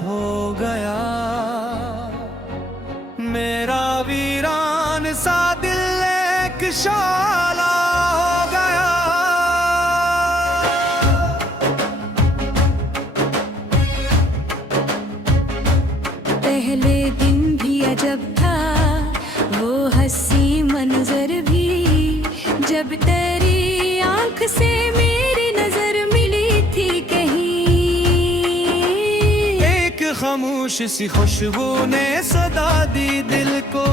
हो गया। मेरा वीरान सा दिल एक शाला हो गया। पहले दिन भी अजब था वो हंसी मंजर भी, जब तेरी आंख से मेरी नजर मिली थी कहीं। एक खामोश सी खुशबू ने सदा दी दिल को,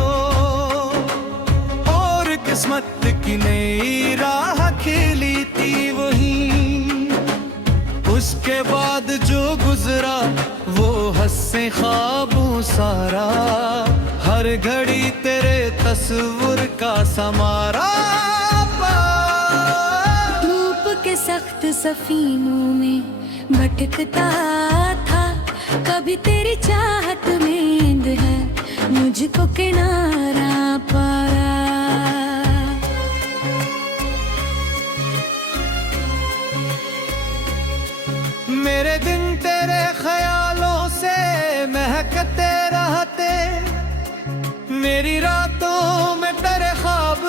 और किस्मत की नई राह खिली थी वहीं। उसके बाद जो गुजरा वो हंसे ख्वाबों सारा, हर घड़ी तेरे तस्वीर का समारा। धूप के सख्त सफीनों में भटकता था, कभी तेरी चाहत में नींद है मुझको किनारा पाया। मेरे दिन तेरे ख्यालों से महकते रहते, मेरी रातों में तेरे ख्वाब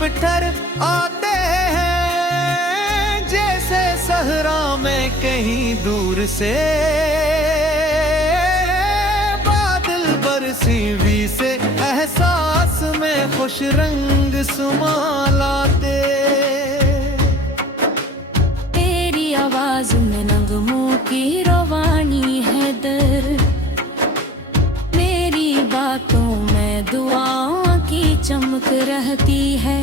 पिटर आते हैं, जैसे सहरा में कहीं दूर से बादल बरसी भी से एहसास में खुश रंग सुमा लाते। तेरी आवाज में नगमों की रवानी है दर, मेरी बातों में दुआओं की चमक रहती है।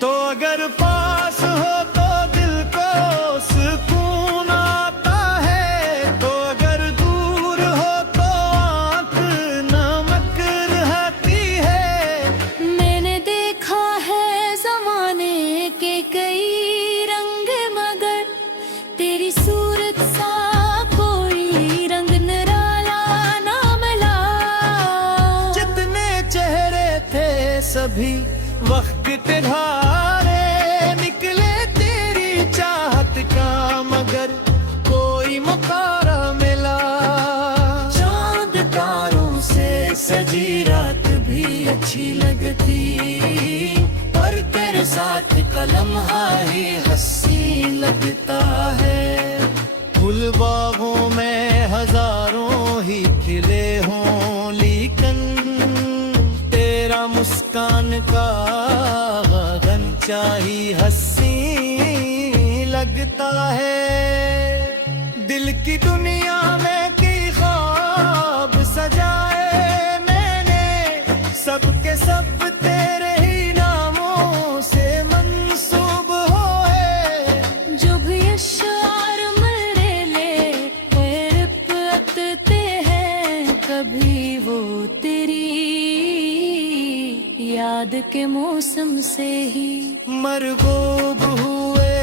तो अगर पास हो तो दिल को सुकून आता है, तो अगर दूर हो तो आंख नमक रहती है। मैंने देखा है जमाने के कई रंग, मगर तेरी सूरत सा कोई रंग निराला ना मिला। जितने चेहरे थे सभी वक्त के धारे निकले तेरी चाहत का, मगर कोई मुकारा मिला। चांद तारों से सजी रात भी अच्छी लगती, पर तेरे साथ कलम ही हंसी लगता है। फूल बागों में हजारों ही खिले हों, लेकिन तेरा मुस्कान का गगन चाही हंसी लगता है। दिल की दुनिया में की ख्वाब सजाए मैंने, सबके सब तेरे ही नामों से मंसूब होए। जो भी अश्शार मरेले रिपते हैं, कभी वो तेरी याद के मौसम से ही मरगूब हुए।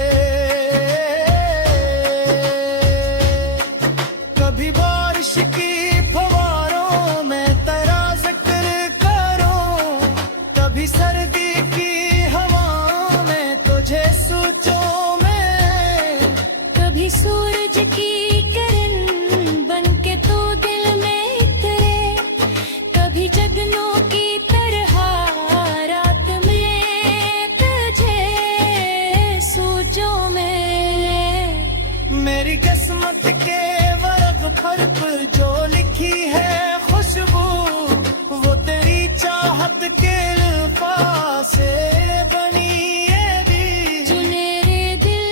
कभी बारिश की फवारों में तेरा जिक्र करूं, कभी सर्दी की हवाओं में तुझे सोचूं मैं, कभी सूरज की किरण बन के तो दिल में उतरे, कभी जगनों की तरह रात में तुझे सोचूं मैं। मेरी किस्मत के वर्ग पर जो लिखी है खुशबू, वो तेरी चाहत के अल्फाज से बनी है भी। जो मेरे दिल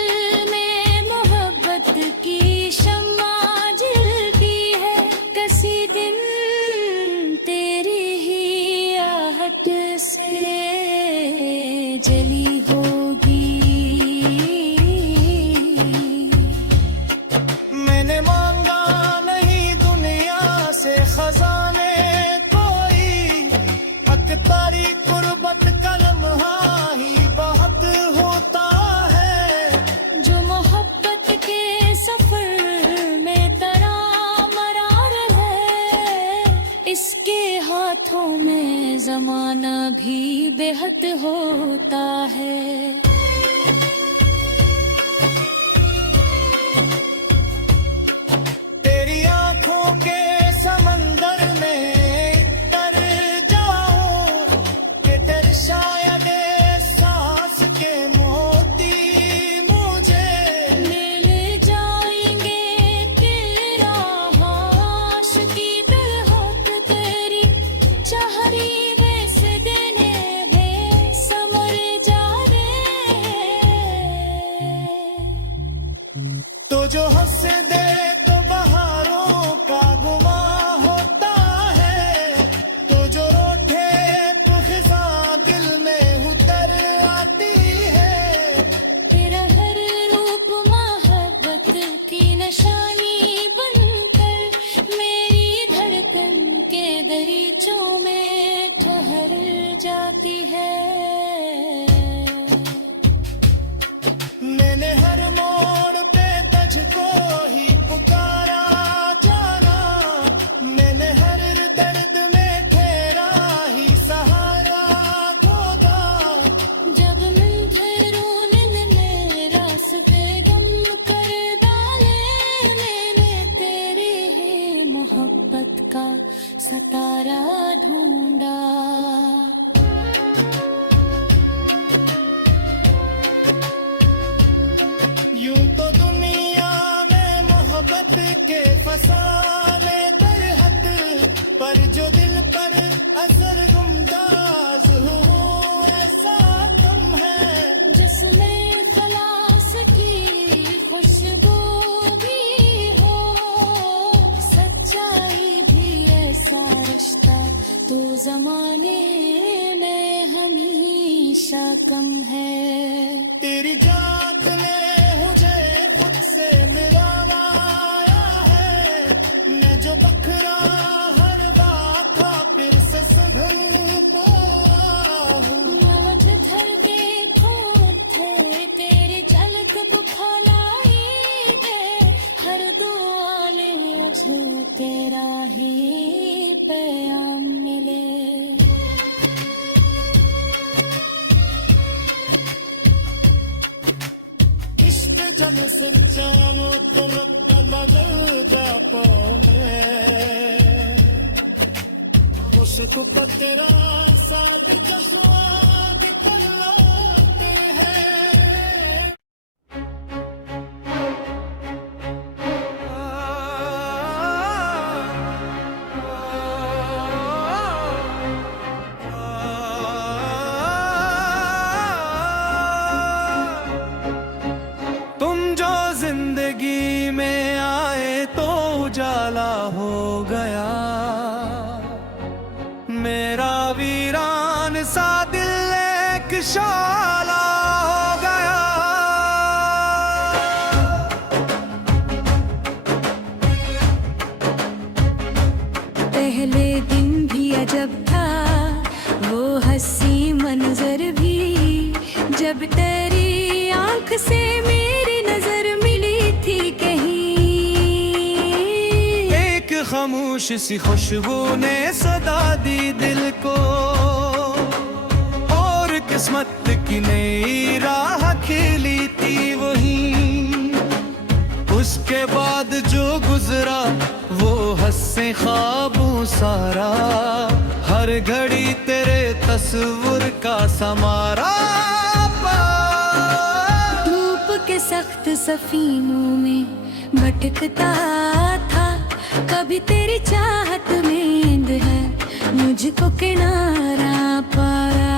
में मोहब्बत की शम्मा जलती है, किसी दिन तेरी ही आहट से जली होगी। मैंने मांगा नहीं दुनिया से खजाने कोई, अकतारी गुर्बत का लम्हा ही बहुत होता है। जो मोहब्बत के सफर में तरा मरार है, इसके हाथों में जमाना भी बेहद होता है। तेरी आंखों के तो जो हंस दे तो बहारों का गुमा होता है, तो जो रोठे तो खिजा दिल में उतर आती है। तेरा हर रूप मोहब्बत की निशानी बनकर मेरी धड़कन के दरीचों में ठहर जाती है। मैंने हर मोड़ पे तुझको ही पुकारा जाना, मैंने हर दर्द में ठहरा ही सहारा खोदा। जब अंधेरों ने रास्ते गम कर डाले, मैंने तेरी ही मोहब्बत का सतारा ढूंढा। यूं तो दुनिया में मोहब्बत के फसाने दरहद, पर जो दिल पर असर गुमदाज हो ऐसा कम है। जिसमें खलास की खुशबू भी हो, सच्चाई भी ऐसा रिश्ता तो जमाने में हमेशा कम है। तेरी जात ने मुझे खुद से मिलाया है, मैं जो बखरा हर बात का फिर से सनम को हूँ। मौज धर देखो थे तेरी झलक बुखलाई दे, हर दुआ ले मुझे तेरा ही प्याम मिले। इश्क जब सच्चा हो तो रत्ता बदल जाता मैं, मुझको तेरा साथ का स्वाद कर लाते हैं। तुम जो जिंदगी में आए तो उजाला हो गया, मेरा वीरान सा दिल एक शाला हो गया। पहले दिन भी अजब था, वो हंसी मंजर भी, जब तेरी आंख से मेरी नजर मिली थी कहीं। एक खामोश सी खुशबू ने सदा दी दिल को, और किस्मत की नई राह खिली थी वहीं। उसके बाद जो गुजरा वो हंसे ख्वाबों सारा, हर घड़ी तेरे तस्वुर का समारा। धूप के सख्त सफीनों में भटकता था, कभी तेरी चाहत में नींद है मुझको किनारा पाया।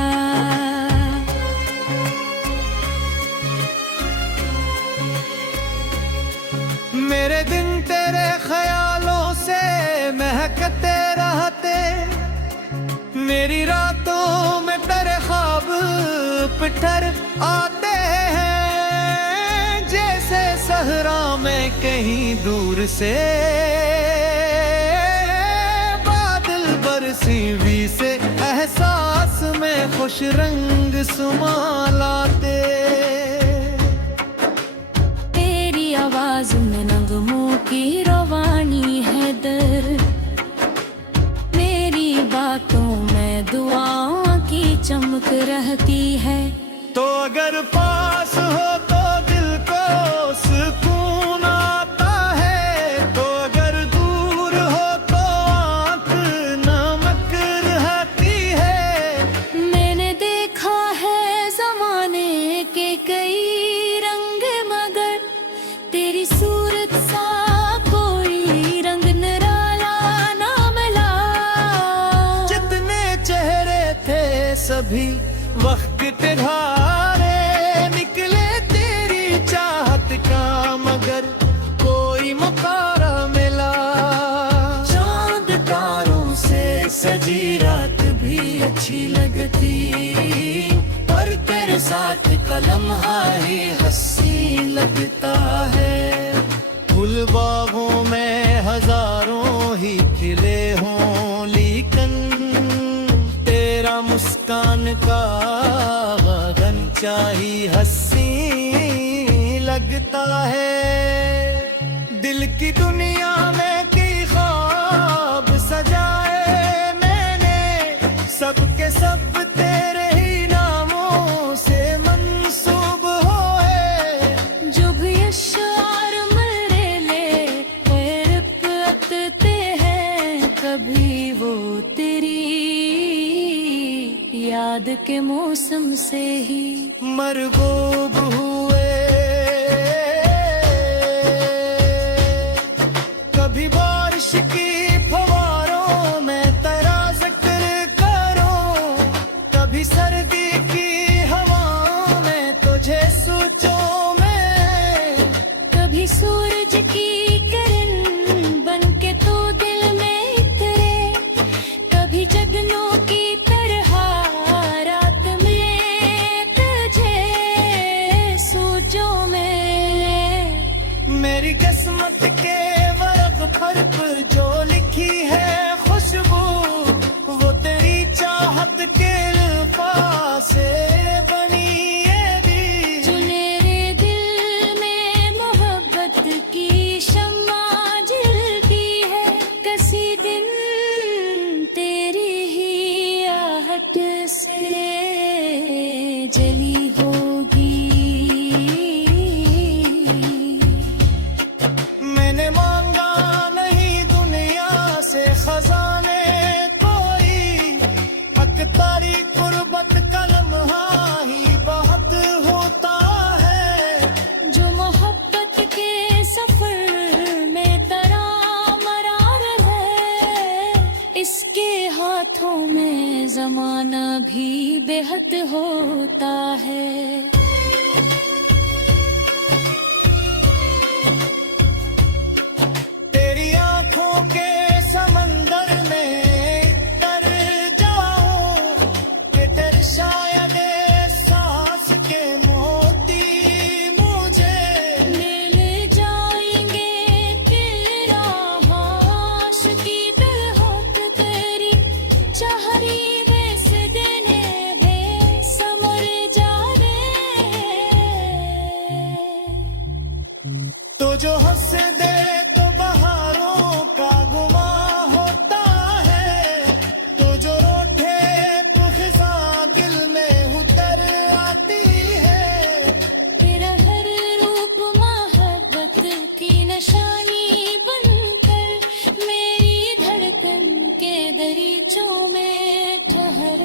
मेरे दिन तेरे ख्यालों से महकते रहते, मेरी रातों में तेरे ख्वाब पिटर आते हैं, जैसे सहरा में कहीं दूर से बादल बरसी भी से एहसास में खुश रंग सुमा लाते। तेरी आवाज में नगमों की रवानी है दर, मेरी बातों में दुआओं की चमक रहती है। तो अगर पास हो तो दिल को सुकून आता है, तो अगर दूर हो तो आंख नमक रहती है। मैंने देखा है जमाने के कई रंग, मगर तेरी सूरत सा कोई रंग निराला ना मिला। जितने चेहरे थे सभी वक्त तिधारे निकले तेरी चाहत का, मगर का लम्हा ही हंसी लगता है। फूल बागों में हजारों ही खिले हों, लेकिन तेरा मुस्कान का गगनचा ही हंसी लगता है। दिल की दुनिया में की ख्वाब सजाए मैंने, सबके सब तेरे ही नामों से मंसूब होए। जो भी अशार मेरे लिए रिफ़अत हैं, कभी वो तेरी याद के मौसम से ही मरगूब हुए। कभी बारिश की फवारों में तेरा जिक्र करूं, कभी सर्दी की हवाओं में तुझे सोचूं मैं। कभी सूरज की किरण बन के तो दिल में उतरे, कभी जगनों की तरह रात में तुझे सोचूं मैं। मेरी किस्मत के वर्क पर जो लिखी है खुशबू, वो तेरी चाहत के अल्फाज से बनी ये दी। जो मेरे दिल में मोहब्बत की शम्मा जलती है, किसी दिन तेरी ही आहट से जली होगी। मैंने मांगा नहीं दुनिया से खजाने कोई, अकतारी कुर्बत का लम्हा ही बहुत होता है। जो मोहब्बत के सफर में तरा मरार है, इसके हाथों में जमाना भी बेहद होता है। तेरी आंखों के समंदर में तर जाऊं कि तेरे शायद सांस के मोती मुझे ले जाएंगे तेरा हाश की बेहोत तेरी चाहरी वैस देने वे समर जाने। तो जो हंस दे तो बहारों का गुमा होता है, तो जो रोठे तो खिज़ां दिल में उतर आती है। तेरा हर रूप मोहब्बत की निशानी बनकर मेरी धड़कन के दरीचों में ठहर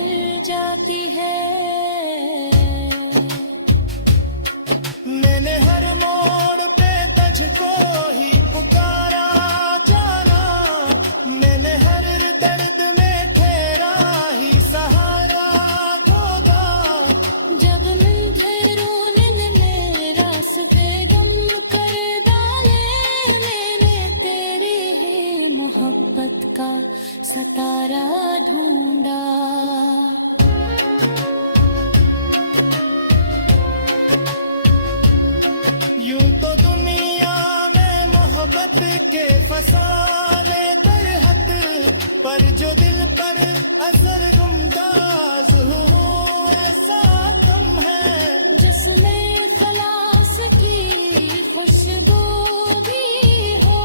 जाती है। मैंने हर मोड़ पे तुझको ही पुकारा जाना, मैंने हर दर्द में तेरा ही सहारा होगा। जब अंधेरों ने मेरा रास्ते गम कर डाले, मैंने तेरी ही मोहब्बत का सतारा ढूंढा। यूं तो दुनिया में मोहब्बत के फसाने दरहद, पर जो दिल पर असर गुमदाज हो ऐसा कम है। जिसमें खलास की खुशबू भी हो,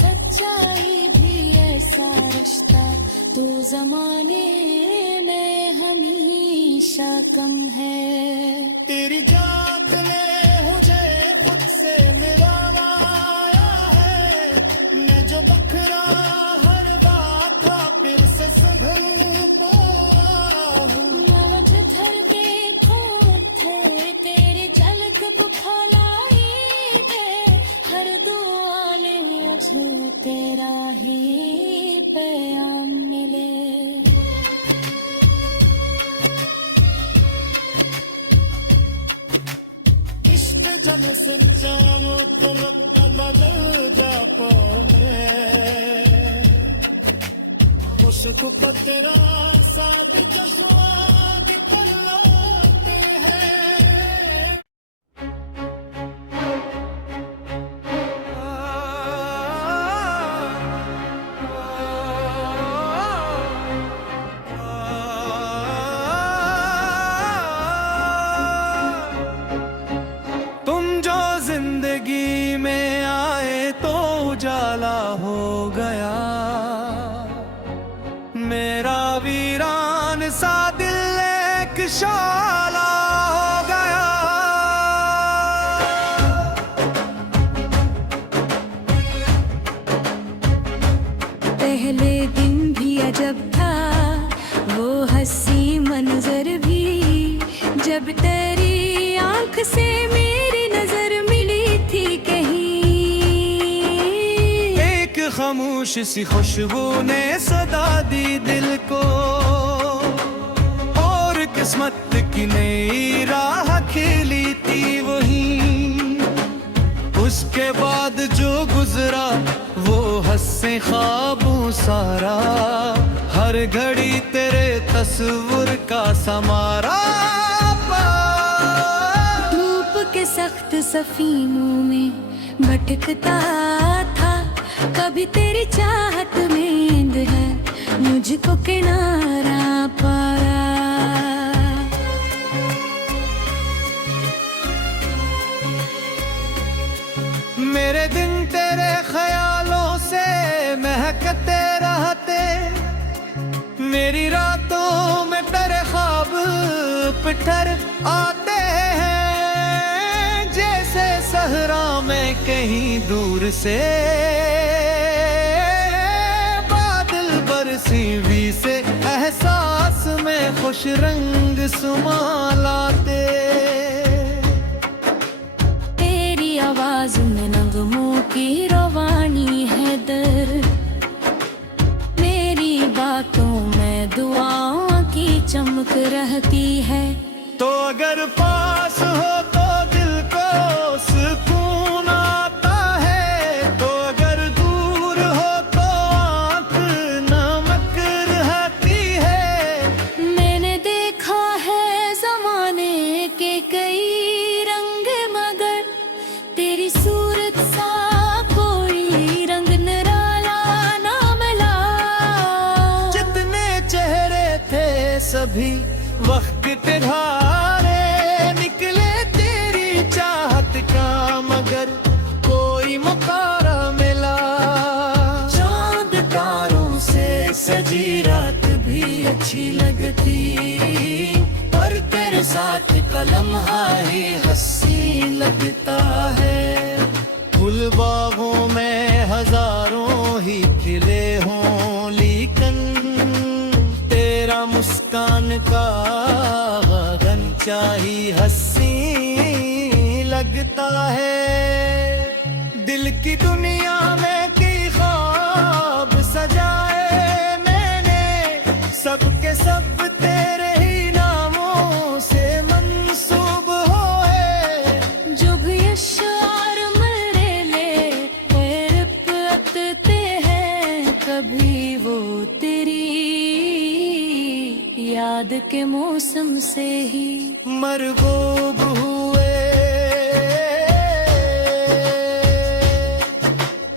सच्चाई भी ऐसा रिश्ता तो जमाने में हमेशा कम है। तेरी जात ने मुझे खुद से मिलाना आया है, मैं जो बखरा हर बात था फिर से संभलता हूँ। मौज धर के ठोठ थे तेरी झलक बुखलाई दे, हर दुआ ले मुझे तेरा ही पैगाम मिले। इश्क जब सच्चा हो तो मत बदल जाता मैं, मुझको पतरा साथ चश्मा की पलाते हैं। हो गया, मेरा वीरान सा दिल एक शाला हो गया। पहले दिन भी अजब था, वो हंसी मंजर भी, जब तेरी आंख से मेरी नजर मिली थी कहीं। एक खामोश सी खुशबू ने सदा दी दिल को, और किस्मत की नई राह खिली थी वही। उसके बाद जो गुजरा वो हंसे ख्वाबों सारा, हर घड़ी तेरे तस्वीर का समारा। धूप के सख्त सफीनों में भटकता था, कभी तेरी चाहत में नींद है मुझको किनारा पाया। मेरे दिन तेरे ख्यालों से महकते रहते, मेरी रातों में तेरे ख्वाब पिटर आते हैं, जैसे सहरा में कहीं दूर से बादल बरसी भी से एहसास में खुश रंग सुमा लाते। आवाज में नगमों की रवानी है दर, मेरी बातों में दुआओं की चमक रहती है। तो अगर पास हो तो दिल को सुकून आता है, तो अगर दूर हो तो आंख नमक रहती है। मैंने देखा है जमाने के कई रंग, मगर तेरी सूरत सा कोई रंग निराला ना मिला। जितने चेहरे थे सभी वक्त तिरहारे निकले तेरी चाहत का, मगर कोई मुकारा मिला। चांद तारों से सजी रात भी अच्छी लगती, पर तेरे साथ का लम्हा ही हंसी लगता है। फूल बागों में हजारों ही खिले हों, लेकिन तेरा मुस्कान का गगनचा ही हंसी लगता है। दिल की दुनिया में की ख्वाब सजाए मैंने, सबके सब तेरे ही नामों से मंसूब होए। जो भी अश्शार मेरे लिए रखते हैं, कभी वो तेरी याद के मौसम से ही मरगूब हुए।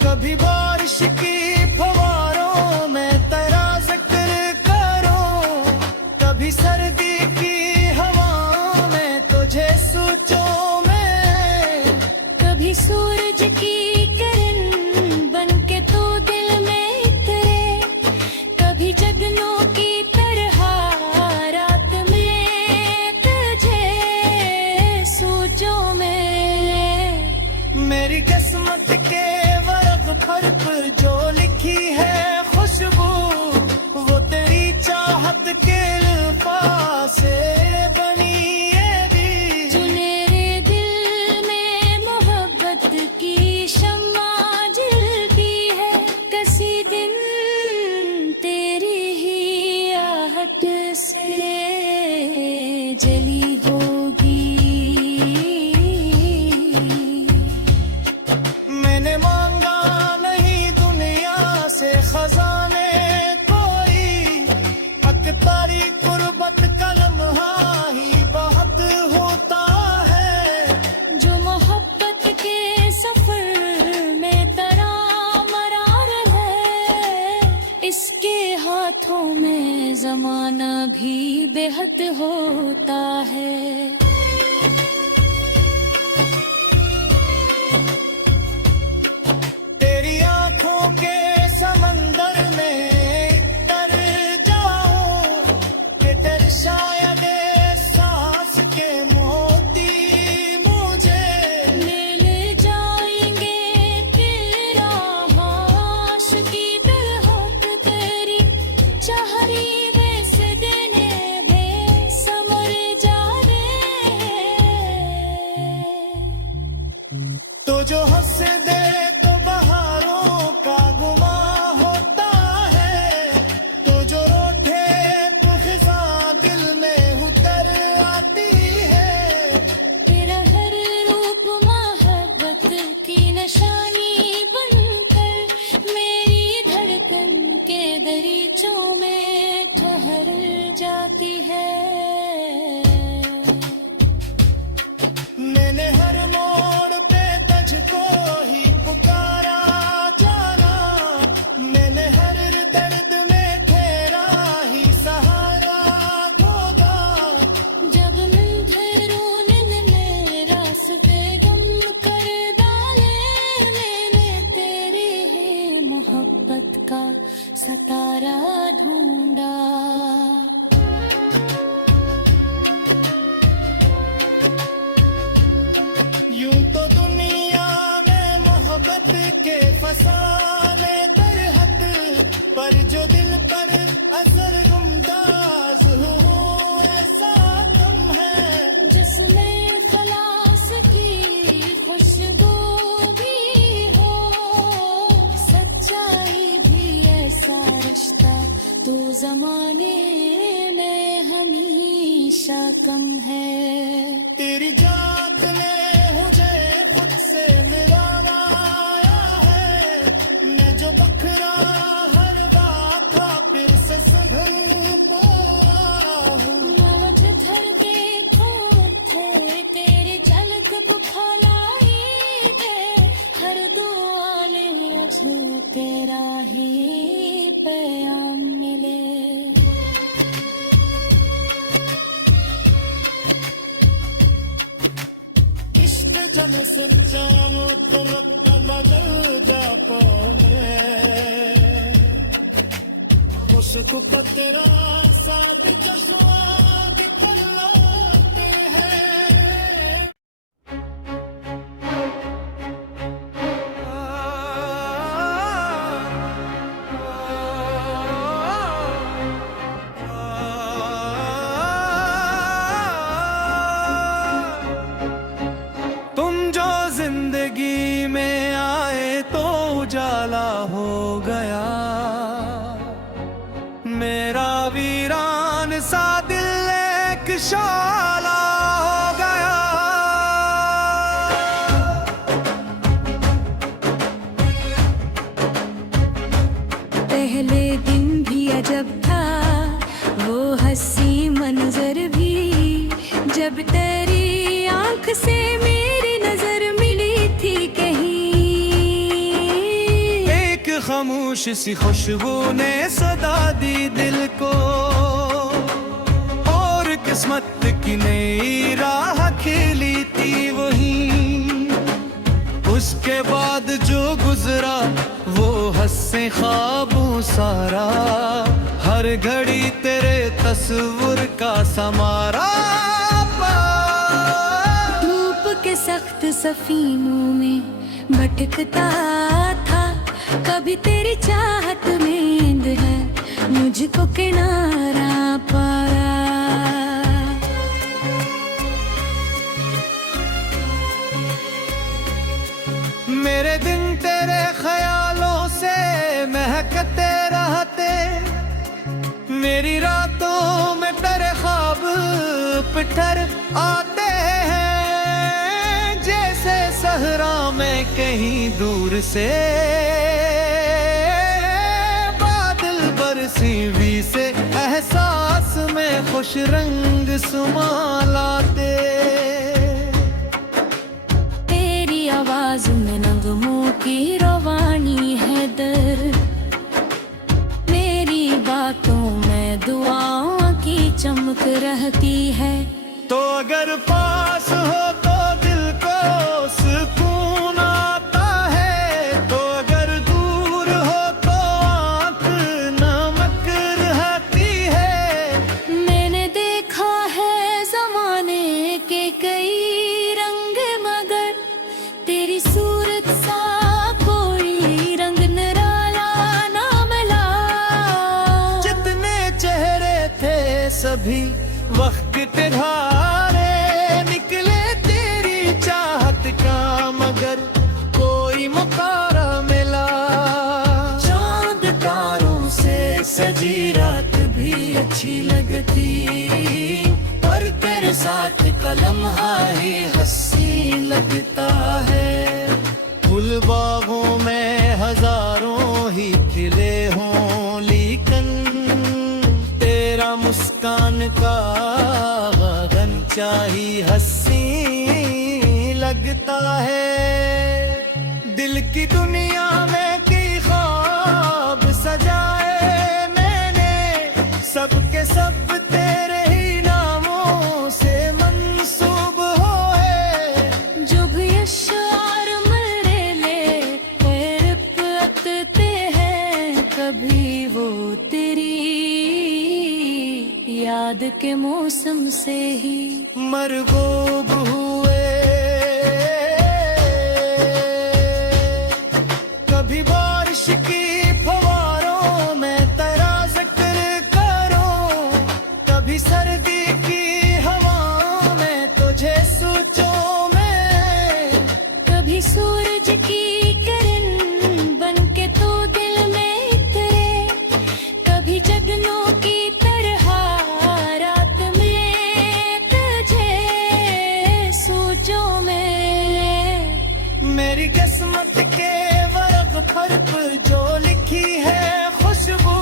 कभी बारिश की फवारों में तेरा जिक्र करूं, कभी सर्दी की हवाओं में तुझे सोचूं मैं, कभी सूरज की किरण बनके तू दिल में उतरे, कभी जगनों की तरह रात में तुझे सोचूं मैं। मेरी किस्मत के वर्ग पर जो लिखी है खुशबू, वो तेरी चाहत के अल्फाज से बनी है भी। मेरे दिल में मोहब्बत की शम्मा जलती है, किसी दिन तेरी ही आहट से जली होगी। मैंने मांगा नहीं दुनिया से खजाने कोई, अकतारी कुर्बत का लम्हा ही बहुत होता है। जो मोहब्बत के सफर में तरा मरार है, इसके हाथों में जमाना भी बेहद होता है। तेरी आंखों के तो जो हंस दे तो बहारों का गुमा होता है, तो जो रोठे तो खिजा दिल में उतर आती है। तेरा हर रूप मोहब्बत की निशानी बनकर मेरी धड़कन के दरीचों में ठहर जाती है। मैंने हर मोड़ पे तुझको ही पुकारा जाना, मैंने हर दर्द में तेरा ही सहारा खोदा। जब अंधेरों ने रास्ते गुम कर डाले, मैंने तेरी ही मोहब्बत का सतारा ढूंढा। यूं तो दुनिया में मोहब्बत के फसाने दरहक, पर जो दिल पर असर गुमदाज हो ऐसा कम है। जिसमें खलास की खुशबू भी हो, सच्चाई भी ऐसा रिश्ता तो जमाने में हमेशा कम है। तेरी जात ने मुझे खुद से मिलाना आया है, मैं जो बखरा हर बात का फिर से सुनता हूँ। मौज धर देखो थे तेरी झलक को खलाई दे, हर दुआ ले मुझे तेरा ही पैगाम मिले। इश्क जब सच्चा हो तो वक्त बदल जाता है, खुशबू पतरा सा दिलचस्पा दिखलाते हैं। तुम जो जिंदगी में आए तो उजाला हो गया, मेरा वीरान सा दिल एक शाला हो गया। पहले दिन भी अजब था, वो हंसी मंजर भी, जब तेरी आंख से मेरी नजर मिली थी कहीं। एक खामोश सी खुशबू ने सदा दी दिल को, और किस्मत की नई राह खिली थी वहीं। उसके बाद जो गुजरा वो हंसे ख्वाबों सारा, हर घड़ी तेरे तस्वुर का समारा। धूप के सख्त सफीनों में भटकता था, कभी तेरी चाहत में नींद है मुझको किनारा पाया। मेरे दिन तेरे ख्यालों से महकते रहते, मेरी रातों में तेरे ख्वाब पिटर आते हैं, जैसे सहरा में कहीं दूर से बादल बरसी भी से एहसास में खुश रंग सुमा लाते। तेरी आवाज में नगमों की रवानी है दर, मेरी बातों में दुआओं की चमक रहती है। तो अगर पास हो तो दिल को सुकून आता है, तो अगर दूर हो तो आंख नमक रहती है। मैंने देखा है जमाने के कई रंग, मगर तेरी सूरत सा कोई रंग निराला ना मिला। जितने चेहरे थे सभी वक्त ढारे निकले तेरी चाहत का मगर अगर कोई मुकारा मिला। चांद तारों से सजी रात भी अच्छी लगती, पर तेरे साथ का लम्हा ही हंसी लगता है। फूल बागों में हजारों ही खिले हों, लेकिन तेरा मुस्कान का गगनचा ही हंसी लगता है। दिल की दुनिया में की ख्वाब सजाए मैंने, सबके सब तेरे ही नामों से मंसूब हो है। जो भी अशार मरेले रिपते हैं, कभी वो तेरी याद के मौसम से ही मरगूब हुए। कभी बारिश की फवारों में तेरा जिक्र करूं, कभी सर्दी की हवाओं में तुझे सोचूं मैं। कभी सूरज की किरण बनके तो दिल में उतरे, कभी जगनों की तरह रात में तुझे सोचो मैं। मेरी किस्मत के वर्क पर जो लिखी है खुशबू,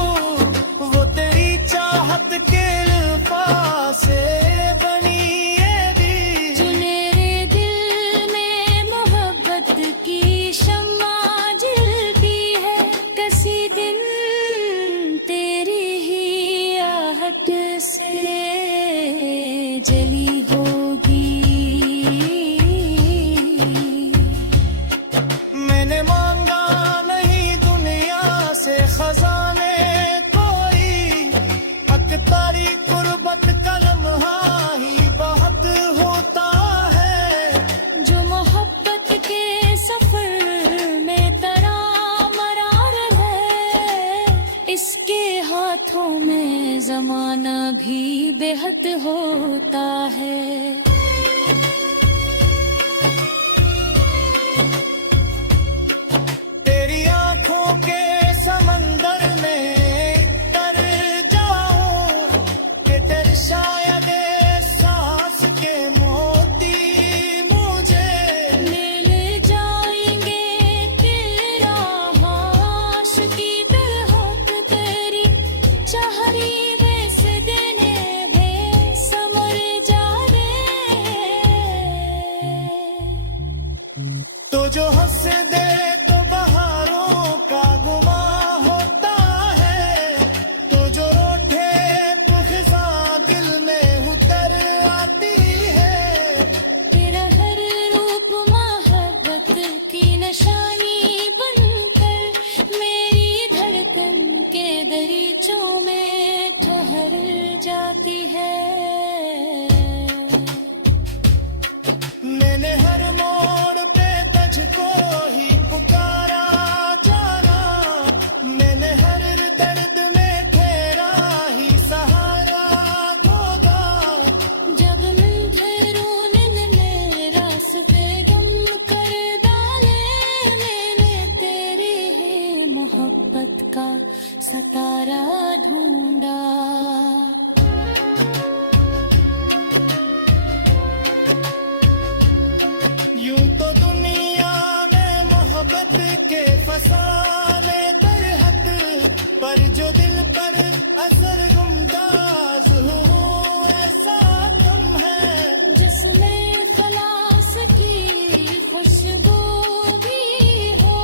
वो तेरी चाहत के अल्फाज से बनी ये भी। जो मेरे दिल में मोहब्बत की शम्मा जलती है, किसी दिन तेरी ही आहट से जली होगी। मैंने मांगा नहीं दुनिया से खजाने कोई, अकतारी कुर्बत का लम्हा ही बहुत होता है। जो मोहब्बत के सफर में तरा मरार है, इसके हाथों में जमाना भी बेहद होता है। तेरी आंखों के समंदर में तर जाऊं, कि तेरे शायद सांस के मोती मुझे मिल जाएंगे। तेरा हाश की तरह तेरी चाहरी बेस देने भी समर जाने। तो जो हंस दे तो बहारों का गुमा होता है, तो जो रोठे तो खिजा दिल में उतर आती है। तेरा हर रूप मोहब्बत की निशानी बनकर मेरी धड़कन के दरीचों में ठहर जाती है। मैंने हर मोड़ पे तुझको ही पुकारा जाना, मैंने हर दर्द में तेरा ही सहारा होगा। जब अंधेरों ने रास्ते गुम कर डाले, मैंने तेरी ही मोहब्बत का सतारा ढूंढा। यूं तो दुनिया में मोहब्बत के फसाने दरहक, पर जो दिल पर असर गुमदाज हो ऐसा कम है। जिसमें खलास की खुशबू भी हो,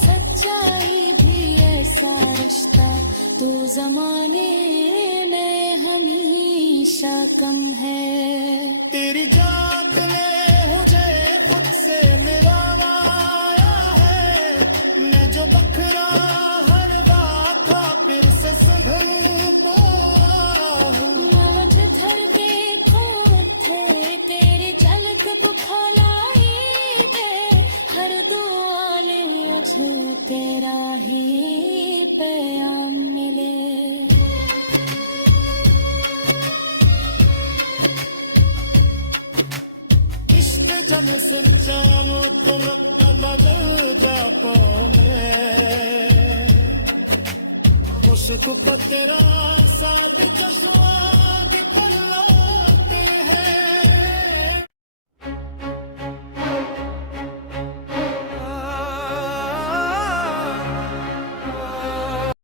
सच्चाई भी ऐसा रिश्ता तो जमाने में हमेशा कम है। तेरी जात ने मुझे खुद से मिलाया है, मैं जो बखरा हर बात फिर से संभलता हूँ। मौज धर देखो थे तेरी झलक बुखलाई दे, हर दुआ ले मुझे तेरा ही पैगाम मिले। जाऊं तो वक्त बदल जाऊं मैं मुस्कुरा तेरा साथ चश्म